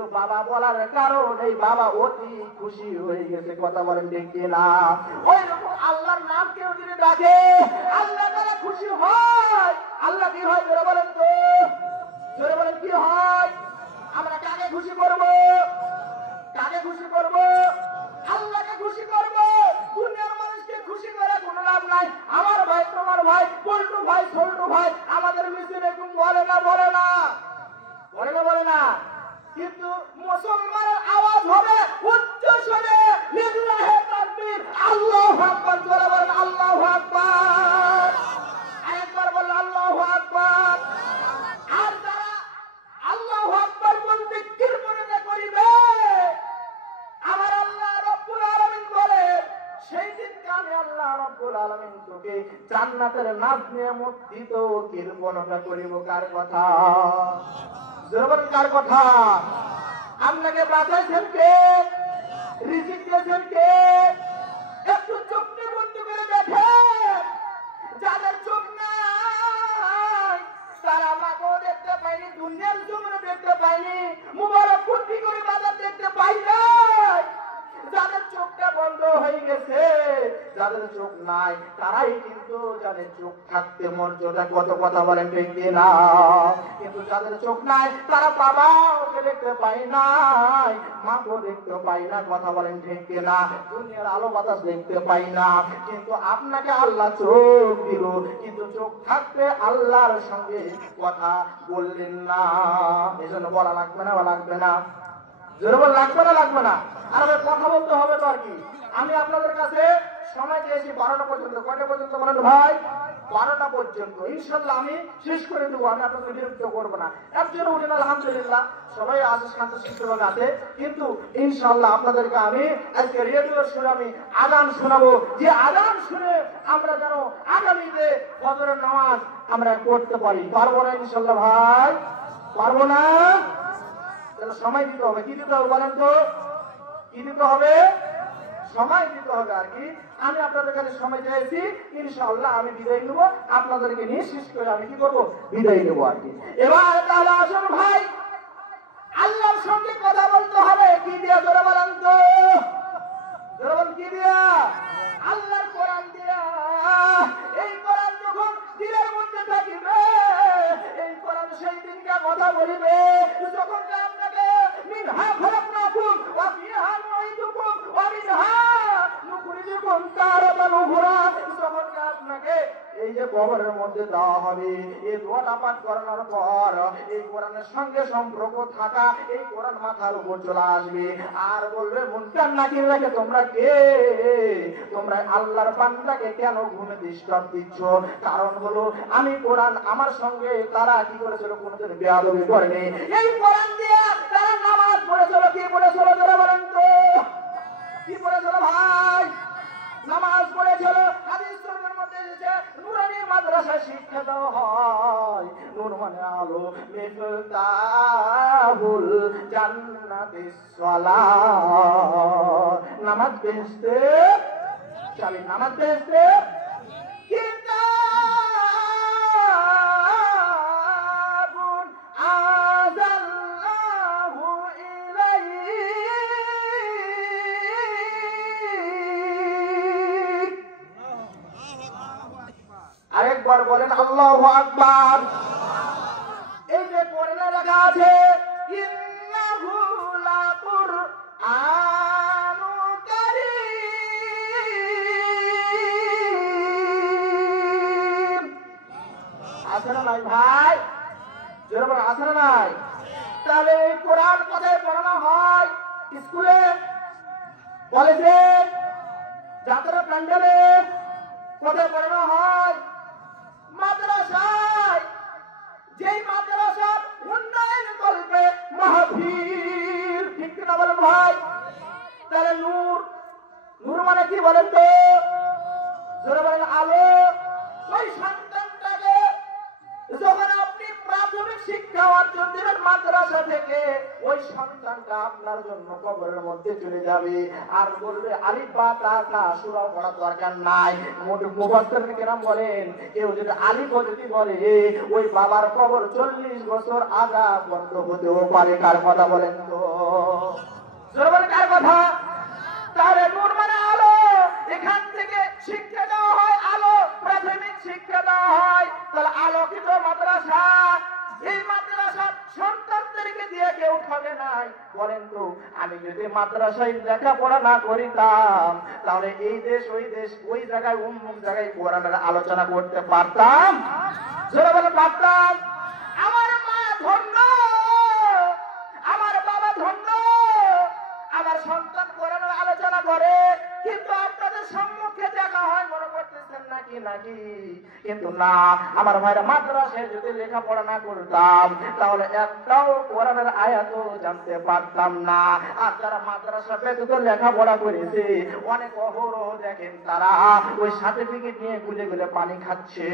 কিন্তু বাবা বলার কারণ এই বাবা অতি খুশি হয়ে গেছে। কথা বলেন ঠিক কিনা? ওই রকম আল্লাহর নাম কেউ যদি ডাকে আল্লাহ তাআলা খুশি হয়। আল্লাহ কি হয় জোরে বলেন তো? জোরে বলেন কি হয়? আমরা কাকে খুশি করব? কাকে খুশি করব? আল্লাহকে খুশি করব। দুনিয়ার মানুষকে খুশি করে কোনো লাভ নাই। আমার ভাই, তোমার ভাই, পল্টু ভাই, ছোট্টু ভাই আমাদের মিছিল এরকম বলে না, বলে না, বলে না, বলে না। কিন্তু মুসলমানের আওয়াজ হবে উচ্চ স্বরে, লিল্লাহি তাকবীর, আল্লাহু আকবার। জোরে বলেন আল্লাহু আকবার। আরেকবার বলেন আল্লাহু আকবার। আর যারা আল্লাহু আকবার বলতে কিরমনে করিবে, আমার আল্লাহ রব্বুল আলামিন বলে সেই দিন কানে আল্লাহ রব্বুল আলামিন তোকে জান্নাতের নাজ নিয়ামত দিত, কিরমনে করিব। কার কথা? জোরে বলেন কার কথা? আপনাকে বাঁচাইছেন কে? রিজিক দিয়েছেন কে? একটু চোখকে বন্ধ করে দেখেন। যাদের চোখ নাই তারা মাকেও দেখতে পায়নি, দুনিয়ার জমিনে দেখতে পায়নি, মুবারক কুটি করে বাজার দেখতে পাই নাই। যাদের চোখটা বন্ধ হয়ে গেছে, যাদের চোখ নাই তারাই কিন্তু যাদের চোখ থাকতে মর্যাদা কত। কথা বলেন ঠিক কিনা? কিন্তু যাদের চোখ নাই তারা বাবাকে দেখতে পায় নাই, মাকেও দেখতে পাই না। কথা বলেন ঠিক কিনা? দুনিয়ার আলো বাতাস দেখতে পাই না। কিন্তু আপনাকে আল্লাহ চোখ দিল, কিন্তু চোখ থাকতে আল্লাহর সঙ্গে কথা বললেন না। এজন্য বলা লাগবে না, বলা লাগবে না? জোরে বল লাগবে না, লাগবে না? আর আমি কথা বলতে হবে তো আর কি। আমি আপনাদের কাছে সময় চেয়েছি 12টা পর্যন্ত। কয়টা পর্যন্ত বলেন ভাই? 12টা পর্যন্ত। ইনশাআল্লাহ আমি শেষ করে দেবো। আমি আপনাদের বিরক্ত করবো না। একজন উঠেন আলহামদুলিল্লাহ, সবাই আজ শান্ত শিষ্টভাবে আছে। কিন্তু ইনশাআল্লাহ আপনাদেরকে আমি আজকে রেডিও শুনে আমি আযান শোনাবো, যে আযান শুনে আমরা যেন আগামীতে ফজরের নামাজ আমরা পড়তে পারি। পারবো না ইনশাআল্লাহ ভাই? পারবো না? সময় দিতে হবে। কি দিতে হবে বলেন তো? কি দিতে হবে? সময় দিতে হবে আর কি। আমি আপনাদের কাছে সময় চাইছি, ইনশাআল্লাহ আমি বিদায় নেব। আপনাদেরকে নিয়ে শেষ করে আমি কি করবো? বিদায় নেবো আর কি। এবার তাহলে আসুন ভাই, আল্লাহর সঙ্গে কথা বলতে হবে। কি দিয়া? জোরে বলেন তো? জোরে বলেন কি দিয়া? আল্লাহর কোরআন দিয়া। এই কোরআন যখন দিলের মধ্যে থাকিবে, এই কোরআন সেই দিনকে কথা বলিবে যখন আপনাকে মিনহা খলাকনাকুম ওয়া ফিহা নুঈদুকুম ওয়া মিনহা নুখরিজুকুম তারাতান উখরা। যখন আপনাকে এই যে কবরের মধ্যে দেওয়া হবে, এই দোয়া পাঠ করানোর পর এই কোরআনের সঙ্গে সম্পর্ক থাকা এই কোরআন মাথার উপর চলে আসবে আর বলবে মুনকার নাকির রাখে তোমরা কে? তোমরা আল্লাহর বান্দাকে কেন ঘুমে ডিস্টার্ব দিচ্ছ? কারণ হলো আমি কোরআন আমার সঙ্গে তারা কি করেছিল? কোনদিন বেয়াদবি করেনি। এই কোরআন দিয়ে তারা নামাজ পড়েছিল। কি পড়েছিল? যারা বলেন তো কি পড়েছিল ভাই? নামাজ পড়েছিল। হাদিস শরীফের মধ্যে এসেছে নূরানি মাদ্রাসায় শিক্ষা দেওয়া হয়। নূর মানে আলো, মিফতাহুল জান্নাতিস সালাত। নামাজ বেহেশতে চাবি, নামাজ বেহেশতে কিতাবুন আযাল্লাহু ইলাইক। আরেকবার বলেন আল্লাহু আকবার। এই যে কোরআনে লেখা আছে ইন্নাহু লাকুরআনুন কারীম। আছে না নাই ভাই? জোরে বলেন আছে না নাই? তাহলে এই কোরআন কোথায় পড়ানো হয়? স্কুলে, কলেজে, যাত্রা প্যান্ডেলে কোথায় পড়ানো হয়? মাদ্রাসায়। যেই মাদ্রাসার উন্নয়ন করবে মাহফিল। ঠিক কিনা বলেন ভাই? তাহলে নূর, নূর মানে কি বলেন তো? জোরে বলেন আলো। ওই সন্তানটাকে যখন আপনি প্রাথমিক শিক্ষা অর্জন দিবেন মাদ্রাসা থেকে, ওই সন্তানটা আপনার জন্য কবরের মধ্যে চলে যাবে আর বলবে আলিফ বা তা তা সূরা পড়ার দরকার নাই। মুফাসসিরিন কেরাম বলেন কেউ যদি আলিফ যদি বলে ওই বাবার কবর 40 বছর আযাব বন্ধ হতেও পারে। কার কথা বলেন তো? জোরে বলেন কার কথা? তাহলে নূর মানে আলো, এখান থেকে শিক্ষা দেওয়া হয় আলো, প্রাথমিক শিক্ষা দেওয়া হয়। তাহলে আলোকিত মাদ্রাসা, এই মাদ্রাসার সন্তানদেরকে দিয়ে কেউ ঠকে নাই। বলেন তো, আমি যদি মাদ্রাসায় লেখাপড়া না করিতাম তাহলে এই দেশ ওই দেশ ওই জায়গায় অমুক জায়গায় কোরআনের আলোচনা করতে পারতাম? জোরে বলে পারতাম? আমার মা ধন্য, আমার বাবা ধন্য, আমার সন্তান কোরআনের আলোচনা করে, কিন্তু আপনাদের সম্মুখে দেখা হয় মনে করতেছেন নাকি নাকি কিন্তু না। আমার ভাইরা, মাদ্রাসায় যদি লেখাপড়া না করতাম তাহলে একটাও কোরআনের আয়াতও জানতে পারতাম না। আর যারা মাদ্রাসা ব্যতীত লেখাপড়া করেছে অনেক অহরহ দেখেন তারা ওই সার্টিফিকেট নিয়ে গুলে গুলে পানি খাচ্ছে,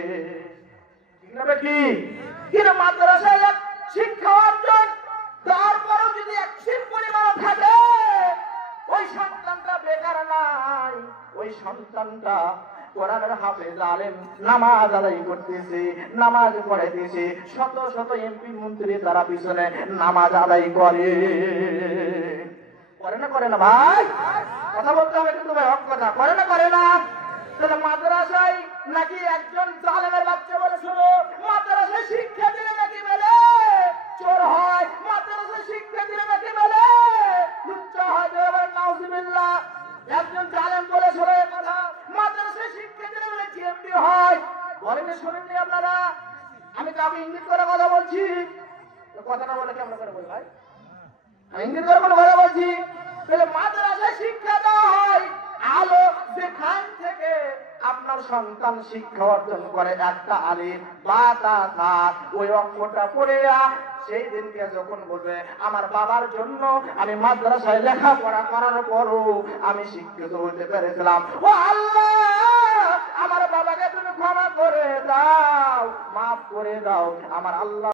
ঠিক না বেটি? কিন্তু মাদ্রাসায় শিক্ষা অর্জন, তারপরেও যদি একশির পরিমাণ থাকে, ওই সন্তানটা বেকার নাই, ওই সন্তানটা কোরআনের হাফেজ আলেম, নামাজ আদায় করতেছে, নামাজ পড়াইতেছে, শত শত এমপি মন্ত্রী তারা পিছনে নামাজ আদায় করে। করে না করে না ভাই? কথা বলতে হবে কিন্তু ভাই, হক কথা। করে না করে না? তাহলে মাদ্রাসায় নাকি একজন জালেমের বাচ্চা বলে শুনো, মাদ্রাসায় শিক্ষা দিলে নাকি বলে চোর হয়, মাদ্রাসায় শিক্ষা দিলে নাকি বলে লুচ্চা হয়। নাউজুবিল্লাহ। একজন জালেম বলে শুনো এই কথা, মাদ্রাসায় শিক্ষা দিলে বলে জিএমডি হয়। বলেন শুনেননি আপনারা? আমি কাউকে ইঙ্গিত করে কথা বলছি? কথাটা বলে কেমন করে বল ভাই? আমি ইঙ্গিত করে কোনো কথা বলছি? তাহলে মাদ্রাসায় শিক্ষা দেওয়া হয় আলো, যেখান থেকে আপনার সন্তান শিক্ষা অর্জন করে একটা আলিফ বা তা তা, ওই অক্ষরটা পড়ে সেই দিনকে যখন বলবে আমার বাবার জন্য আমি মাদ্রাসায় লেখাপড়া করার পরও আমি শিক্ষিত হতে পেরেছিলাম, ও আল্লাহ আমার বাবাকে তুমি ক্ষমা করে দাও, মাফ করে দাও, আমার আল্লাহ